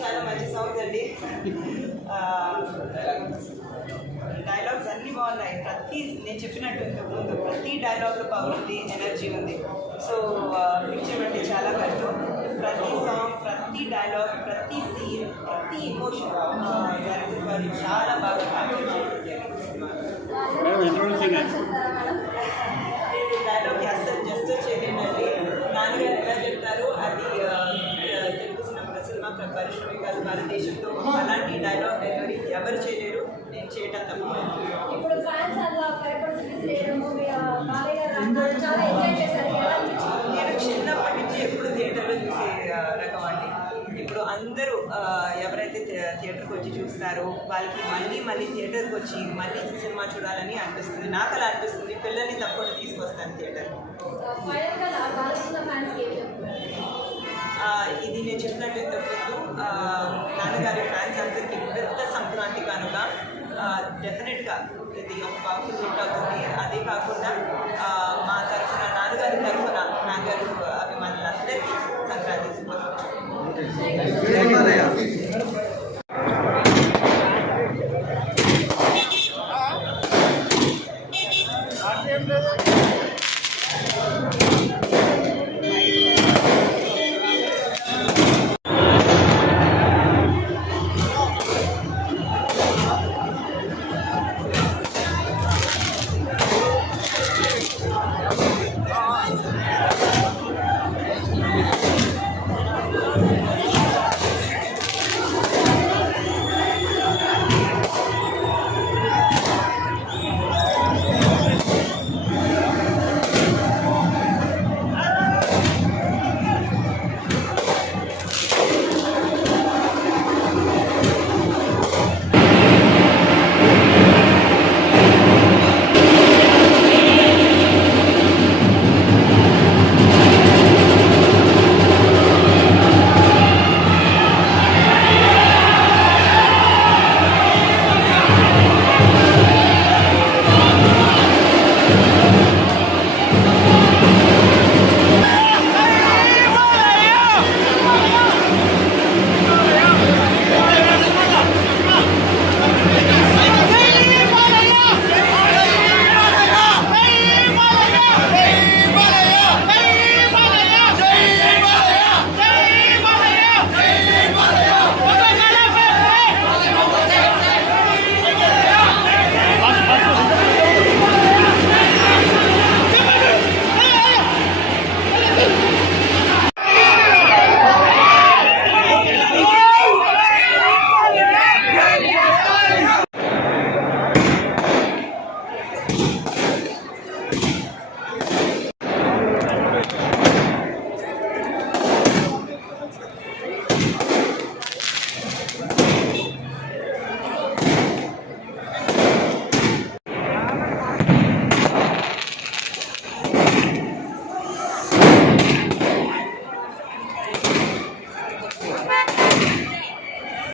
చాలా మంచి సాంగ్స్ అండి డైలాగ్స్ అన్నీ బాగున్నాయి. ప్రతి నేను చెప్పినట్టు ఇంతకుముందు ప్రతి డైలాగ్లో పవర్ ఉంది ఎనర్జీ ఉంది. సో ప్రతి డైలాగ్ ప్రతి సీన్ ప్రతి ఎమోషన్ డైరెక్టర్ గారు చాలా బాగా నేను డైలాగ్ అస్సలు జస్ట్ చేయలేనండి నాన్నగారు ఎలా చెప్తారు అది ఆ, ఆ, తెలుగు సినిమా సినిమా పరిశ్రమ కాదు భారతదేశంలో అలాంటి డైలాగ్ డెలివరీ ఎవరు చేయలేరు. నేను చేయటం తప్ప. ఇప్పుడు ఫ్యాన్స్ అలా ఫైవ్ పర్సెంట్ చేయడము బాలయ్య గారు చాలా ఎంజాయ్ చేశారు. చూసే రకం అండి ఇప్పుడు అందరూ ఎవరైతే థియే- థియేటర్కి వచ్చి చూస్తారో వాళ్ళకి మళ్ళీ మళ్ళీ థియేటర్కి వచ్చి మళ్ళీ సినిమా చూడాలని అనిపిస్తుంది. నాకు అలా అనిపిస్తుంది. పిల్లల్ని తప్పకుండా తీసుకొస్తాను థియేటర్కి. ఆ, ఇది నేను చెప్పినట్టు ఇంతకుముందు ఆ, నాన్నగారి ఫ్యాన్స్ అందరికీ పెద్ద సంక్రాంతి కనుక డెఫినెట్గా ఇది ఒక పవర్ఫుల్